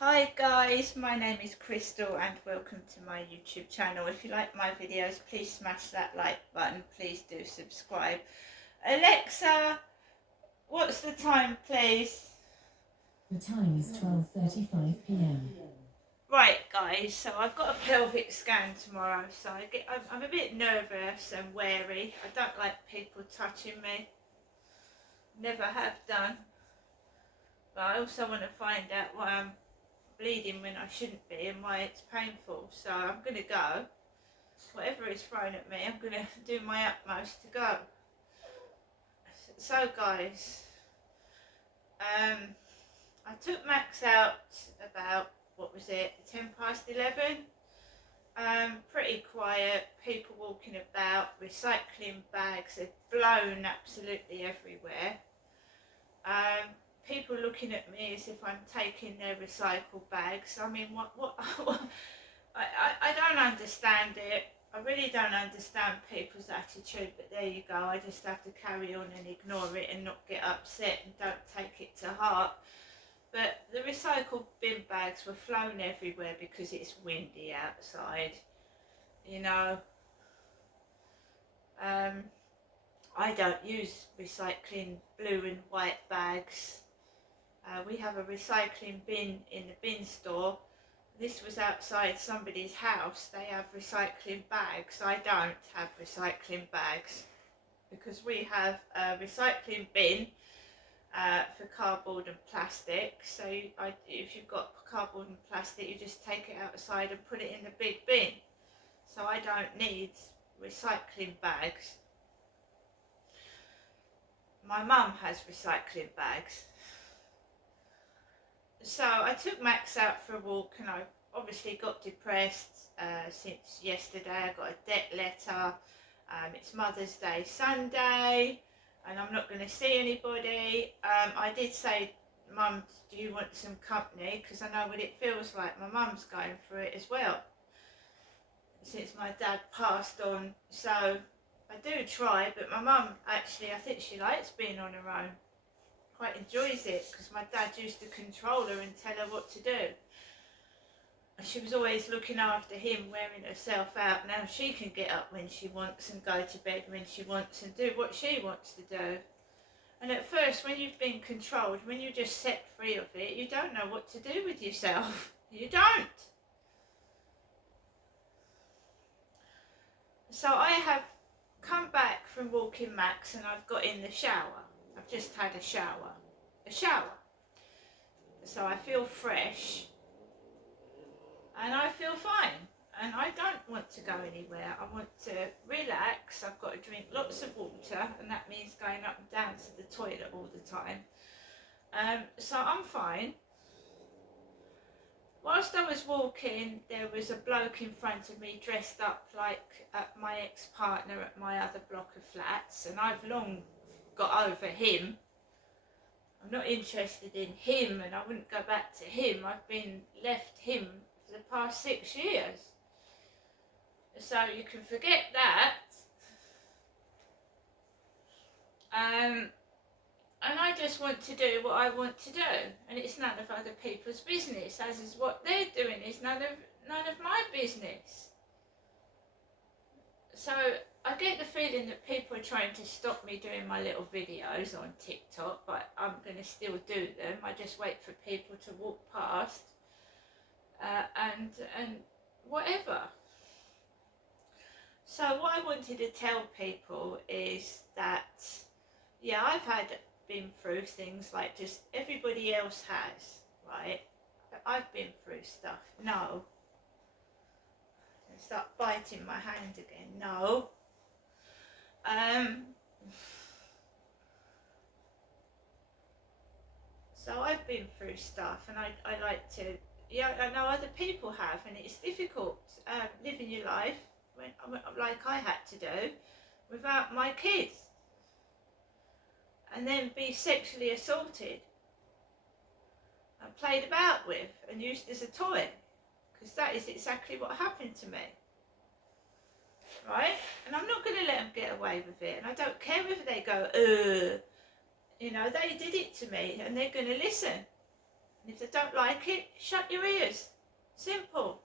Hi guys, my name is Crystal and welcome to my YouTube channel. If you like my videos, please smash that like button. Please do subscribe. Alexa, what's the time, please? The time is 12:35 p.m. Right guys, so I've got a pelvic scan tomorrow, so I'm a bit nervous and wary. I don't like people touching me. Never have done. But I also want to find out why I'm bleeding when I shouldn't be and why it's painful. So I'm going to go. Whatever is thrown at me, I'm going to do my utmost to go. So guys, I took Max out about, what was it, 11:10. Pretty quiet, people walking about, recycling bags have blown absolutely everywhere. People looking at me as if I'm taking their recycle bags. I mean, what I don't understand it. I really don't understand people's attitude, but there you go. I just have to carry on and ignore it and not get upset and don't take it to heart. But the recycled bin bags were flown everywhere because it's windy outside, you know. I don't use recycling blue and white bags. We have a recycling bin in the bin store. This was outside somebody's house. They have recycling bags. I don't have recycling bags because we have a recycling bin for cardboard and plastic. So if you've got cardboard and plastic, you just take it outside and put it in the big bin. So I don't need recycling bags. My mum has recycling bags. So I took Max out for a walk and I obviously got depressed since yesterday. I got a debt letter. It's Mother's Day Sunday and I'm not going to see anybody. I did say, Mum, do you want some company? Because I know what it feels like. My mum's going through it as well since my dad passed on. So I do try, but my mum actually, I think she likes being on her own. Quite enjoys it because my dad used to control her and tell her what to do. And she was always looking after him, wearing herself out. Now she can get up when she wants and go to bed when she wants and do what she wants to do. And at first, when you've been controlled, when you're just set free of it, you don't know what to do with yourself. You don't. So I have come back from walking Max and I've got in the shower. I've just had a shower. So I feel fresh and I feel fine and I don't want to go anywhere. I want to relax. I've got to drink lots of water and that means going up and down to the toilet all the time. So I'm fine. Whilst I was walking, there was a bloke in front of me dressed up like my ex-partner at my other block of flats, and I've long got over him. I'm not interested in him and I wouldn't go back to him. I've been left him for the past 6 years. So you can forget that. And I just want to do what I want to do. And it's none of other people's business, as is what they're doing. It's none of my business. So I get the feeling that people are trying to stop me doing my little videos on TikTok, but I'm going to still do them. I just wait for people to walk past and whatever. So what I wanted to tell people is that, yeah, I've been through things like just everybody else has, right? I've been through stuff. No. Start biting my hand again. No. So I've been through stuff and I like to, yeah, I know other people have, and it's difficult living your life like I had to do without my kids and then be sexually assaulted and played about with and used as a toy, because that is exactly what happened to me. Right? And I'm not going to let them get away with it, and I don't care if they go, You know, they did it to me and they're going to listen. And if they don't like it, shut your ears. Simple.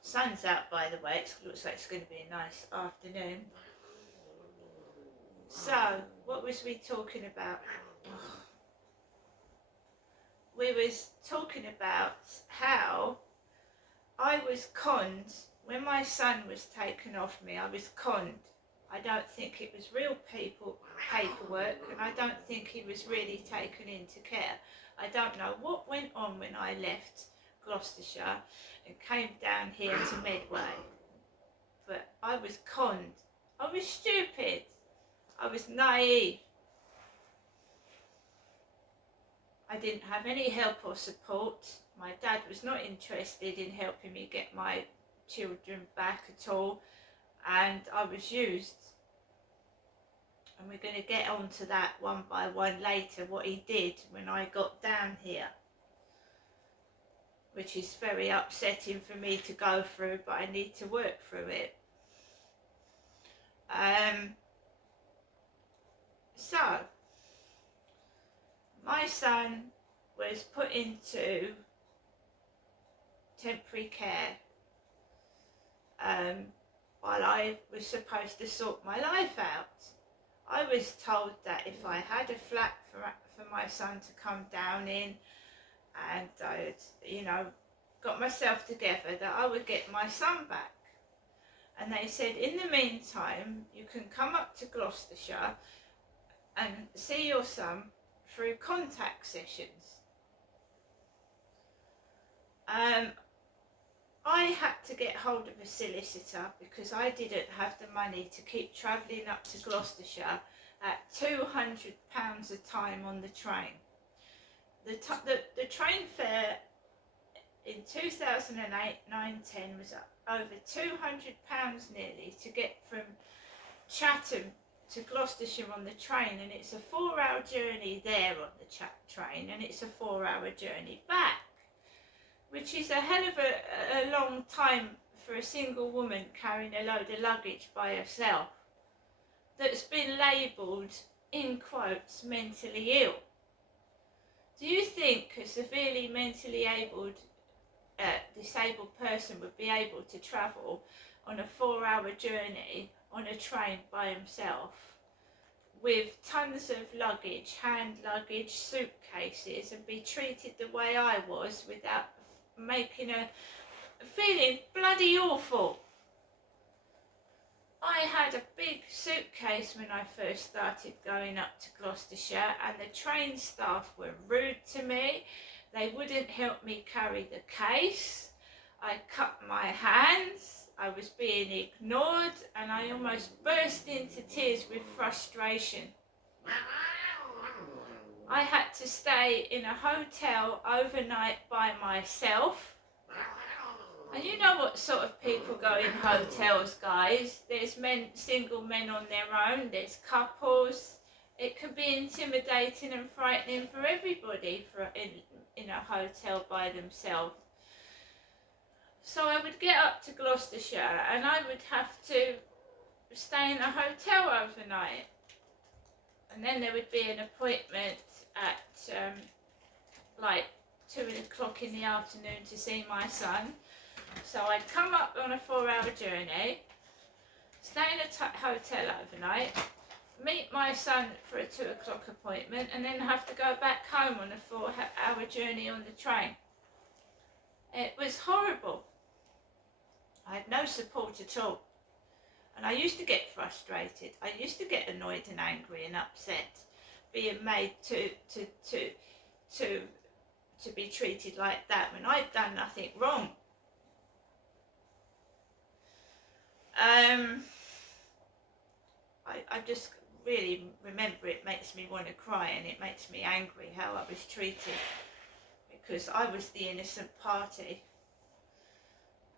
Sun's out, by the way. It looks like it's going to be a nice afternoon. So, what was we talking about? We was talking about how I was conned. When my son was taken off me, I was conned. I don't think it was real paperwork, and I don't think he was really taken into care. I don't know what went on when I left Gloucestershire and came down here to Medway. But I was conned. I was stupid. I was naive. I didn't have any help or support. My dad was not interested in helping me get my children back at all, and I was used. And we're going to get on to that one by one later, what he did when I got down here, which is very upsetting for me to go through, but I need to work through it. So, my son was put into temporary care while I was supposed to sort my life out. I was told that if I had a flat for my son to come down in, and I'd, you know, got myself together, that I would get my son back. And they said, in the meantime, you can come up to Gloucestershire and see your son through contact sessions. I had to get hold of a solicitor because I didn't have the money to keep travelling up to Gloucestershire at £200 a time on the train. The train fare in 2008, 9-10 was over £200 nearly to get from Chatham to Gloucestershire on the train, and it's a 4-hour journey there on the train, and it's a 4-hour journey back, which is a hell of a long time for a single woman carrying a load of luggage by herself that's been labelled, in quotes, mentally ill. Do you think a severely mentally disabled person would be able to travel on a 4-hour journey on a train by himself with tons of luggage, hand luggage, suitcases, and be treated the way I was without feeling bloody awful? I had a big suitcase when I first started going up to Gloucestershire, and the train staff were rude to me. They wouldn't help me carry the case. I cut my hands. I was being ignored, and I almost burst into tears with frustration. I had to stay in a hotel overnight by myself. And you know what sort of people go in hotels, guys. There's single men on their own, there's couples. It can be intimidating and frightening for everybody in a hotel by themselves. So I would get up to Gloucestershire and I would have to stay in a hotel overnight. And then there would be an appointment at like 2 o'clock in the afternoon to see my son. So I'd come up on a 4-hour journey, stay in a hotel overnight, meet my son for a 2 o'clock appointment, and then have to go back home on a 4-hour journey on the train. It was horrible. I had no support at all. And I used to get frustrated. I used to get annoyed and angry and upset, being made to be treated like that when I'd done nothing wrong. I just really remember, it makes me want to cry, and it makes me angry how I was treated, because I was the innocent party,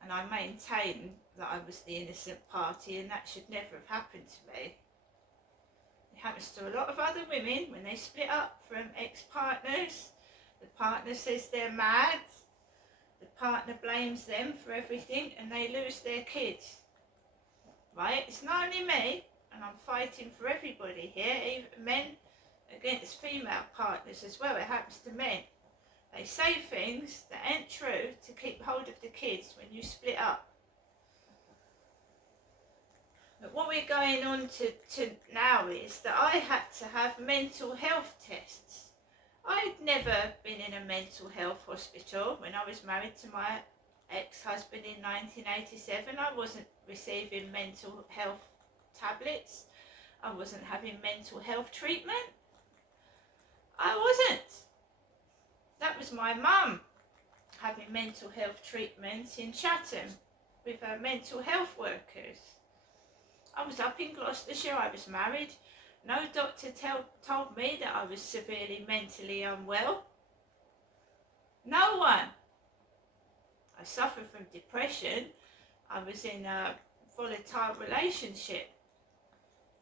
and I maintain that I was the innocent party, and that should never have happened to me. It happens to a lot of other women when they split up from ex-partners. The partner says they're mad, the partner blames them for everything, and they lose their kids. Right? It's not only me, and I'm fighting for everybody here, even men against female partners as well. It happens to men. They say things that ain't true to keep hold of the kids when you split up. But what we're going on to now is that I had to have mental health tests. I'd never been in a mental health hospital when I was married to my ex-husband in 1987. I wasn't receiving mental health tablets. I wasn't having mental health treatment. I wasn't. That was my mum having mental health treatment in Chatham with her mental health workers. I was up in Gloucestershire, I was married. No doctor told me that I was severely mentally unwell. No one. I suffered from depression. I was in a volatile relationship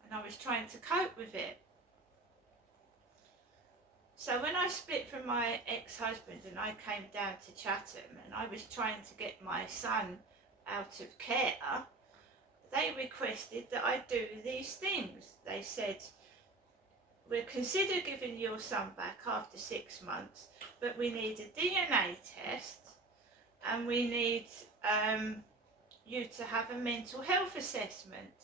and I was trying to cope with it. So when I split from my ex-husband and I came down to Chatham and I was trying to get my son out of care, they requested that I do these things. They said, we'll consider giving your son back after 6 months, but we need a DNA test and we need you to have a mental health assessment.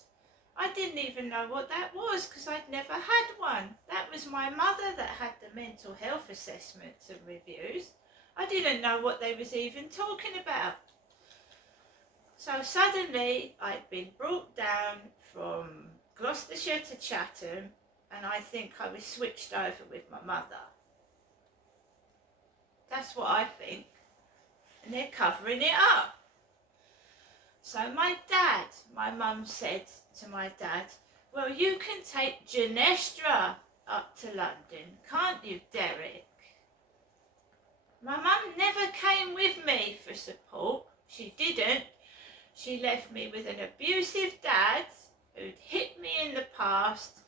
I didn't even know what that was because I'd never had one. That was my mother that had the mental health assessments and reviews. I didn't know what they was even talking about. So suddenly I'd been brought down from Gloucestershire to Chatham and I think I was switched over with my mother. That's what I think. And they're covering it up. So my mum said to my dad, well, you can take Genestra up to London, can't you, Derek? My mum never came with me for support. She didn't. She left me with an abusive dad who'd hit me in the past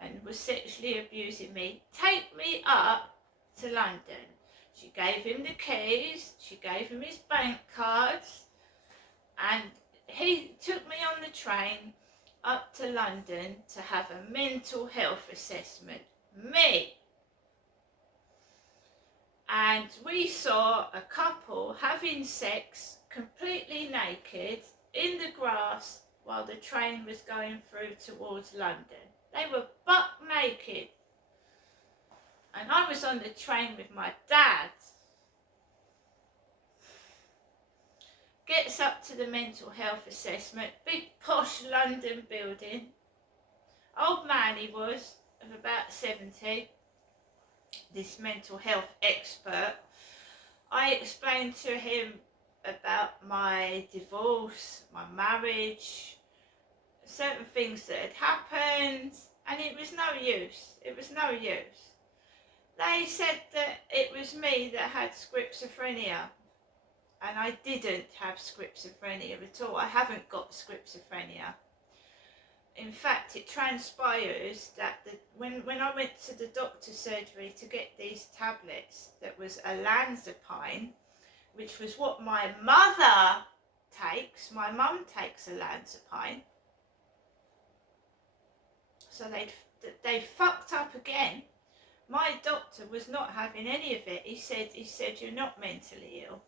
and was sexually abusing me. Take me up to London. She gave him the keys, she gave him his bank cards, and he took me on the train up to London to have a mental health assessment. Me. And we saw a couple having sex completely naked in the grass while the train was going through towards London. They were butt naked. And I was on the train with my dad. Gets up to the mental health assessment, big posh London building. Old man he was, of about 70, this mental health expert. I explained to him about my divorce, my marriage, certain things that had happened, and it was no use. It was no use. They said that it was me that had schizophrenia, and I didn't have schizophrenia at all. I haven't got schizophrenia. In fact, it transpires that when I went to the doctor's surgery to get these tablets, that was olanzapine, which was what my mother takes. My mum takes olanzapine. So they fucked up again. My doctor was not having any of it. He said you're not mentally ill.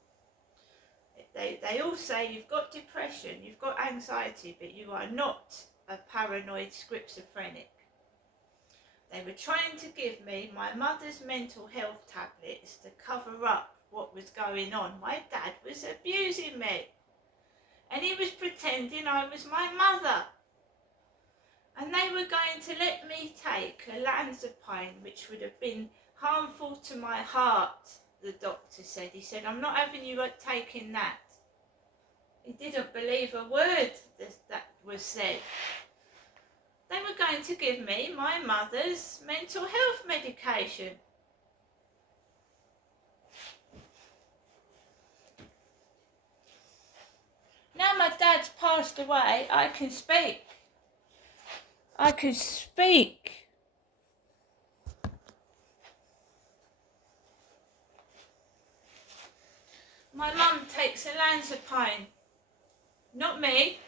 They all say you've got depression, you've got anxiety, but you are not a paranoid schizophrenic. They were trying to give me my mother's mental health tablets to cover up what was going on. My dad was abusing me, and he was pretending I was my mother. And they were going to let me take olanzapine, which would have been harmful to my heart, the doctor said. He said, I'm not having you taking that. He didn't believe a word that was said. They were going to give me my mother's mental health medication. Now my dad's passed away, I can speak. I could speak. My mum takes olanzapine. Not me.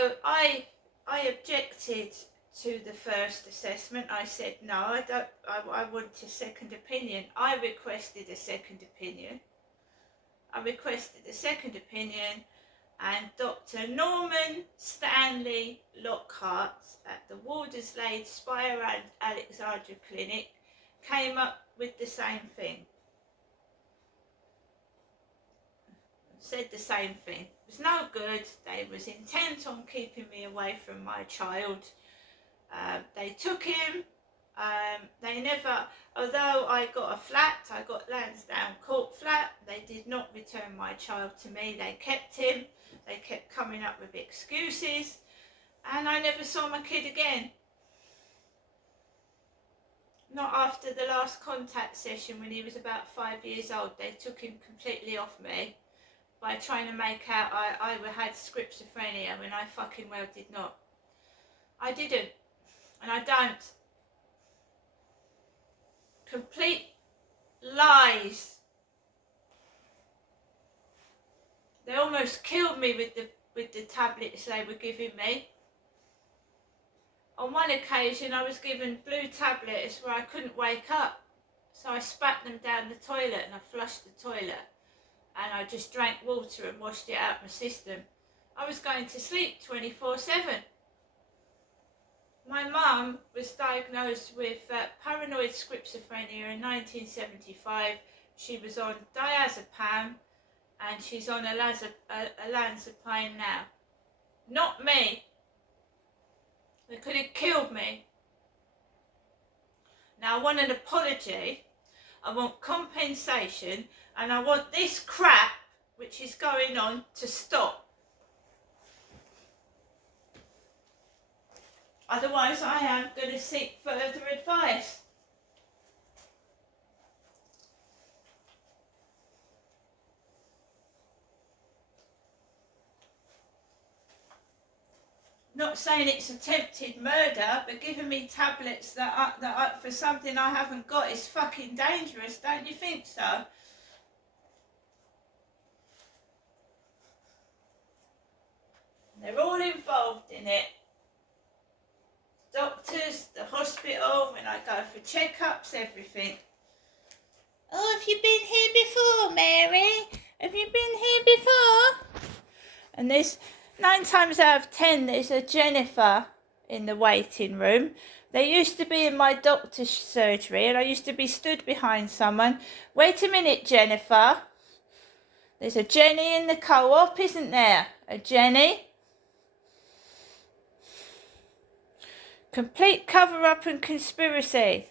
So I objected to the first assessment. I said no, I want a second opinion. I requested a second opinion. And Dr. Norman Stanley Lockhart at the Walderslade Spire and Alexandra Clinic came up with the same thing. Said the same thing. It was no good. They was intent on keeping me away from my child. They took him. They never, although I got a flat, I got Lansdowne Court flat, they did not return my child to me. They kept him. They kept coming up with excuses, and I never saw my kid again. Not after the last contact session when he was about 5 years old. They took him completely off me by trying to make out I had schizophrenia when I fucking well did not. I didn't, and I don't. Complete lies. They almost killed me with the tablets they were giving me. On one occasion I was given blue tablets where I couldn't wake up, so I spat them down the toilet and I flushed the toilet, and I just drank water and washed it out my system. I was going to sleep 24/7. My mum was diagnosed with paranoid schizophrenia in 1975. She was on diazepam, and she's on olanzapine now. Not me. They could have killed me. Now I want an apology, I want compensation, and I want this crap which is going on to stop. Otherwise I am going to seek further advice. Not saying it's attempted murder, but giving me tablets that are for something I haven't got is fucking dangerous, don't you think so? They're all involved in it. Doctors, the hospital, when I go for checkups, everything. Oh, have you been here before, Mary? Have you been here before? And there's 9 times out of 10, there's a Jennifer in the waiting room. They used to be in my doctor's surgery, and I used to be stood behind someone. Wait a minute, Jennifer. There's a Jenny in the co-op, isn't there? A Jenny? Complete cover-up and conspiracy.